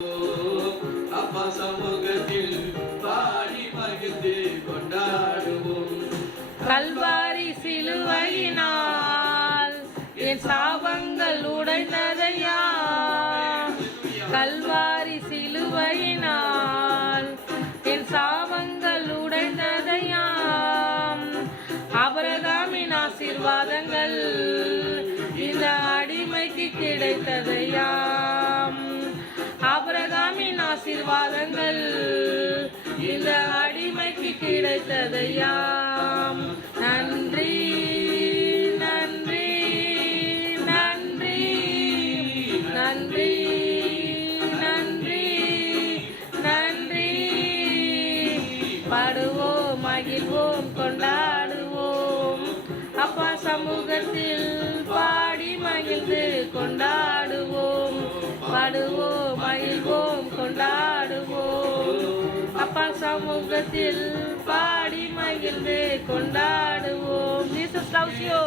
அப்பா சமூகத்தில் பாடி மகிழ்ந்து கொண்டாடுவோம் கல்வாரி சிலுவையினால் என் சாபங்கள் உடைந்ததையா கல்வாரி சிலுவையினால் என் சாபங்கள் உடைந்ததையாம். அவரதாமின் ஆசீர்வாதங்கள் இந்த அடிமைக்கு கிடைத்ததையா ஆசீர்வாதங்கள். இந்த அடிமைக்கு கிடைத்ததையாம். நன்றி நன்றி நன்றி நன்றி நன்றி நன்றி. பாடுவோம் மகிழ்வோம் கொண்டாடுவோம். அப்பா சமூகத்தில் பாடி மகிழ்ந்து கொண்டாடுவோம். பாடுவோம் மகிழ்வோம் சமூகத்தில் பாடி மகிழ்ந்து கொண்டாடுவோம். Jesus loves you